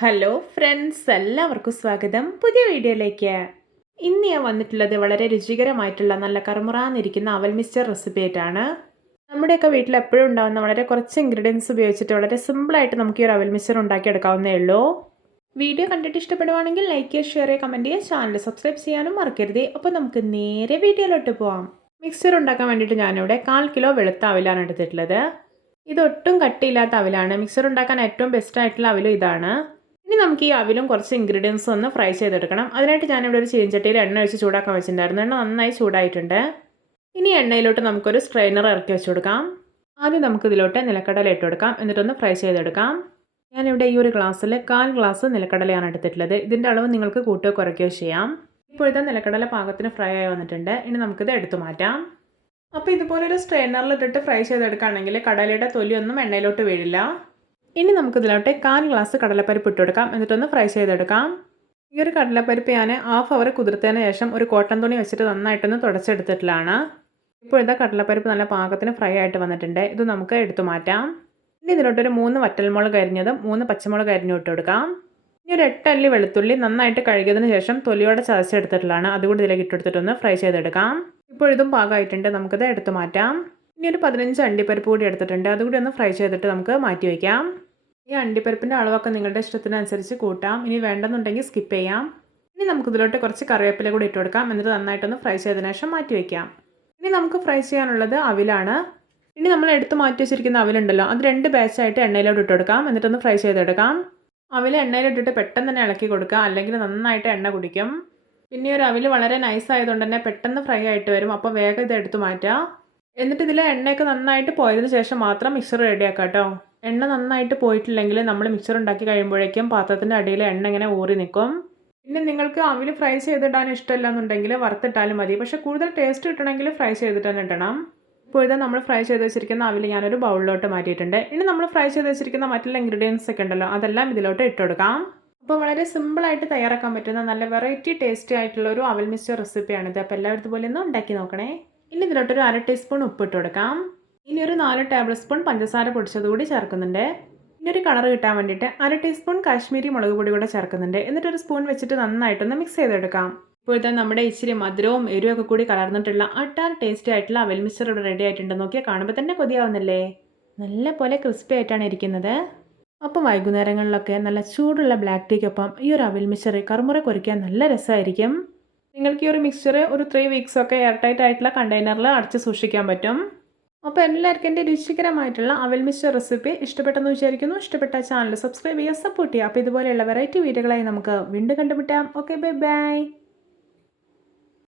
Hello friends എല്ലാവർക്കും സ്വാഗതം. പുതിയ വീഡിയോയിലേക്ക്. ഇന്ന് ഞാൻ വന്നിട്ടുള്ളത് വളരെ രുചികരമായിട്ടുള്ള നല്ല കറുമുറാന്നിരിക്കുന്ന അവൽ മിസ്റ്റർ റെസിപ്പി ആയിട്ടാണ്. നമ്മുടെയൊക്കെ വീട്ടിൽ എപ്പോഴും ഉണ്ടാകുന്ന വളരെ കുറച്ച് ഇൻഗ്രീഡിയൻസ് ഉപയോഗിച്ചിട്ട് വളരെ സിമ്പിളായിട്ട് നമുക്ക് ഈ ഒരു അവൽ മിസ്റ്റർ ഉണ്ടാക്കിയെടുക്കാവുന്നേ ഉള്ളൂ. വീഡിയോ കണ്ടിട്ട് ഇഷ്ടപ്പെടുവാണെങ്കിൽ ലൈക്ക് ചെയ്യുക ഷെയർ ചെയ്യുക കമന്റ് ചെയ്യുക ചാനൽ സബ്സ്ക്രൈബ് ചെയ്യാനും മറക്കരുത്. അപ്പോൾ നമുക്ക് നേരെ വീഡിയോയിലോട്ട് പോവാം. മിക്സർ ഉണ്ടാക്കാൻ വേണ്ടിയിട്ട് ഞാനിവിടെ കാൽ കിലോ വെളുത്ത അവിലാണ് എടുത്തിട്ടുള്ളത്. ഇതൊട്ടും കട്ടിയില്ലാത്ത അവിലാണ്. മിക്സർ ഉണ്ടാക്കാൻ ഏറ്റവും ബെസ്റ്റ് ആയിട്ടുള്ള അവിലും ഇതാണ്. ഇനി നമുക്ക് ഈ അവിലും കുറച്ച് ഇൻഗ്രീഡിയൻസ് ഒന്ന് ഫ്രൈ ചെയ്തെടുക്കണം. അതിനായിട്ട് ഞാനിവിടെ ഒരു ചീഞ്ചട്ടിയിൽ എണ്ണ ഒഴിച്ച് ചൂടാക്കാൻ വെച്ചിട്ടുണ്ടായിരുന്നു. എണ്ണ നന്നായി ചൂടായിട്ടുണ്ട്. ഇനി എണ്ണയിലോട്ട് നമുക്കൊരു സ്ട്രെയിനർ ഇറക്കി വെച്ച് കൊടുക്കാം ആദ്യം നമുക്ക് ഇതിലോട്ട് നിലക്കടല ഇട്ട് കൊടുക്കാം. എന്നിട്ടൊന്ന് ഫ്രൈ ചെയ്തെടുക്കാം. ഞാനിവിടെ ഈ ഒരു ഗ്ലാസ്സിൽ കാൽ ഗ്ലാസ് നിലക്കടലയാണ് എടുത്തിട്ടുള്ളത്. ഇതിന്റെ അളവ് നിങ്ങൾക്ക് കൂട്ടോ കുറയ്ക്കുകയോ ചെയ്യാം. ഇപ്പോഴത്തെ നിലക്കടല പാകത്തിന് ഫ്രൈ ആയി വന്നിട്ടുണ്ട്. ഇനി നമുക്കിത് എടുത്തു മാറ്റാം. അപ്പോൾ ഇതുപോലൊരു സ്ട്രെയിനറിൽ ഇട്ടിട്ട് ഫ്രൈ ചെയ്തെടുക്കുകയാണെങ്കിൽ കടലയുടെ തൊലിയൊന്നും എണ്ണയിലോട്ട് വീഴില്ല. ഇനി നമുക്ക് ഇതിലോട്ട് കാൽ ഗ്ലാസ് കടലപ്പരിപ്പ് ഇട്ട് കൊടുക്കാം എന്നിട്ടൊന്ന് ഫ്രൈ ചെയ്തെടുക്കാം. ഈ ഒരു കടലപ്പരിപ്പ് ഞാൻ ഹാഫ് അവർ കുതിർത്തതിന് ശേഷം ഒരു കോട്ടൺ തുണി വെച്ചിട്ട് നന്നായിട്ടൊന്ന് തുടച്ചെടുത്തിട്ടുള്ളതാണ് ഇപ്പോഴത്തെ കടലപ്പരിപ്പ് നല്ല പാകത്തിന് ഫ്രൈ ആയിട്ട് വന്നിട്ടുണ്ട്. ഇത് നമുക്ക് എടുത്തു മാറ്റാം. ഇനി ഇതിലോട്ടൊരു മൂന്ന് വറ്റൽമുളക് അരിഞ്ഞതും മൂന്ന് പച്ചമുളക് അരിഞ്ഞു ഇട്ട് കൊടുക്കാം ഇനി ഒരു എട്ടല്ലി വെളുത്തുള്ളി നന്നായിട്ട് കഴുകിയതിന് ശേഷം തൊലിയോടെ ചതച്ചെടുത്തിട്ടുള്ളതാണ്. അതുകൂടി ഇതിലേക്ക് ഇട്ടെടുത്തിട്ടൊന്ന് ഫ്രൈ ചെയ്തെടുക്കാം. ഇപ്പോൾ ഇതും പാകമായിട്ടുണ്ട്. നമുക്കിത് എടുത്തു മാറ്റാം. ഇനി ഒരു പതിനഞ്ച് അണ്ടിപ്പരിപ്പ് കൂടി എടുത്തിട്ടുണ്ട്. അതുകൂടി ഒന്ന് ഫ്രൈ ചെയ്തിട്ട് നമുക്ക് മാറ്റി വയ്ക്കാം. ഈ അണ്ടിപ്പരിപ്പിന്റെ അളവൊക്കെ നിങ്ങളുടെ ഇഷ്ടത്തിനനുസരിച്ച് കൂട്ടാം. ഇനി വേണ്ടെന്നുണ്ടെങ്കിൽ സ്കിപ്പ് ചെയ്യാം. ഇനി നമുക്ക് ഇതിലോട്ട് കുറച്ച് കറിവേപ്പില കൂടി ഇട്ട് കൊടുക്കാം. എന്നിട്ട് നന്നായിട്ടൊന്ന് ഫ്രൈ ചെയ്തതിന് ശേഷം മാറ്റി വയ്ക്കാം ഇനി നമുക്ക് ഫ്രൈ ചെയ്യാനുള്ളത് അവിലാണ്. ഇനി നമ്മൾ എടുത്ത് മാറ്റി വെച്ചിരിക്കുന്ന അവിലുണ്ടല്ലോ അത് രണ്ട് ബാച്ചായിട്ട് എണ്ണയിലോട്ട് ഇട്ട് കൊടുക്കാം. എന്നിട്ടൊന്ന് ഫ്രൈ ചെയ്തെടുക്കാം. അവിൽ എണ്ണയിലിട്ടിട്ട് പെട്ടെന്ന് തന്നെ ഇളക്കി കൊടുക്കുക അല്ലെങ്കിൽ നന്നായിട്ട് എണ്ണ കുടിക്കും. പിന്നെ ഒരു അവിൽ വളരെ നൈസ് ആയതുകൊണ്ട് തന്നെ പെട്ടെന്ന് ഫ്രൈ ആയിട്ട് വരും. അപ്പോൾ വേഗം ഇത് എടുത്ത് മാറ്റാം. എന്നിട്ട് ഇതിലെ എണ്ണയൊക്കെ നന്നായിട്ട് പോയതിന് ശേഷം മാത്രം മിക്സർ റെഡിയാക്കാം കേട്ടോ. എണ്ണ നന്നായിട്ട് പോയിട്ടില്ലെങ്കിൽ നമ്മൾ മിക്സർ ഉണ്ടാക്കി കഴിയുമ്പോഴേക്കും പാത്രത്തിന്റെ അടിയിൽ എണ്ണ ഇങ്ങനെ ഊറി നിൽക്കും പിന്നെ നിങ്ങൾക്ക് അവിൽ ഫ്രൈ ചെയ്തിടാൻ ഇഷ്ടമില്ല എന്നുണ്ടെങ്കിൽ വറുത്തിട്ടാലും മതി. പക്ഷേ കൂടുതൽ ടേസ്റ്റ് കിട്ടണമെങ്കിൽ ഫ്രൈ ചെയ്തിട്ട് തന്നെ ഇടണം. ഇപ്പോൾ ഇത് നമ്മൾ ഫ്രൈ ചെയ്ത് വെച്ചിരിക്കുന്ന അവിൽ ഞാനൊരു ബൗളിലോട്ട് മാറ്റിയിട്ടുണ്ട്. ഇനി നമ്മൾ ഫ്രൈ ചെയ്ത് വെച്ചിരിക്കുന്ന മറ്റുള്ള ഇൻഗ്രീഡിയൻസ് ഒക്കെ ഉണ്ടല്ലോ അതെല്ലാം ഇതിലോട്ട് ഇട്ട് കൊടുക്കാം. അപ്പോൾ വളരെ സിമ്പിളായിട്ട് തയ്യാറാക്കാൻ പറ്റുന്ന നല്ല വെറൈറ്റി ടേസ്റ്റി ആയിട്ടുള്ള ഒരു അവൽ മിസ്റ്റർ റെസിപ്പിയാണിത് അപ്പോൾ എല്ലാവരും ഇതുപോലെ ഒന്ന് ഉണ്ടാക്കി നോക്കണേ. ഇനി ഇതിലോട്ടൊരു അര ടീസ്പൂൺ ഉപ്പ് ഇട്ട് കൊടുക്കാം. ഇനി ഒരു നാല് ടേബിൾ സ്പൂൺ പഞ്ചസാര പൊടിച്ചത് കൂടി ചേർക്കുന്നുണ്ട്. ഇനി ഒരു കളർ കിട്ടാൻ വേണ്ടിയിട്ട് അര ടീസ്പൂൺ കാശ്മീരി മുളക് പൊടി കൂടെ ചേർക്കുന്നുണ്ട്. എന്നിട്ട് ഒരു സ്പൂൺ വെച്ചിട്ട് നന്നായിട്ടൊന്ന് മിക്സ് ചെയ്തെടുക്കാം. ഇപ്പോഴത്തെ നമ്മുടെ ഇച്ചിരി മധുരവും എരിവും ഒക്കെ കൂടി കലർന്നിട്ടുള്ള അട്ടാർ ടേസ്റ്റി ആയിട്ടുള്ള അവൽ മിക്സർ ഇവിടെ റെഡി ആയിട്ടുണ്ട്. നോക്കിയാൽ കാണുമ്പോൾ തന്നെ കൊതിയാവുന്നല്ലേ? നല്ല പോലെ ക്രിസ്പി ആയിട്ടാണ് ഇരിക്കുന്നത്. അപ്പം വൈകുന്നേരങ്ങളിലൊക്കെ നല്ല ചൂടുള്ള ബ്ലാക്ക് ടീക്കൊപ്പം ഈ ഒരു അവൽ മിക്സർ കറുമുറ കുറിക്കാൻ നല്ല രസമായിരിക്കും. നിങ്ങൾക്ക് ഈ ഒരു മിക്സ്ചർ ഒരു ത്രീ വീക്സൊക്കെ എയർ ടൈറ്റ് ആയിട്ടുള്ള കണ്ടെയ്നറിൽ അടച്ച് സൂക്ഷിക്കാൻ പറ്റും. അപ്പോൾ എല്ലാവർക്കും എന്റെ രുചികരമായിട്ടുള്ള അവൽ മിശ്ര റെസിപ്പി ഇഷ്ടപ്പെട്ടെന്ന് വിചാരിക്കുന്നു. ഇഷ്ടപ്പെട്ട ചാനൽ സബ്സ്ക്രൈബ് ചെയ്യുക സപ്പോർട്ട് ചെയ്യുക. അപ്പോൾ ഇതുപോലെയുള്ള വെറൈറ്റി വീഡിയോകളായി നമുക്ക് വീണ്ടും കണ്ടുമുട്ടാം. Okay bye bye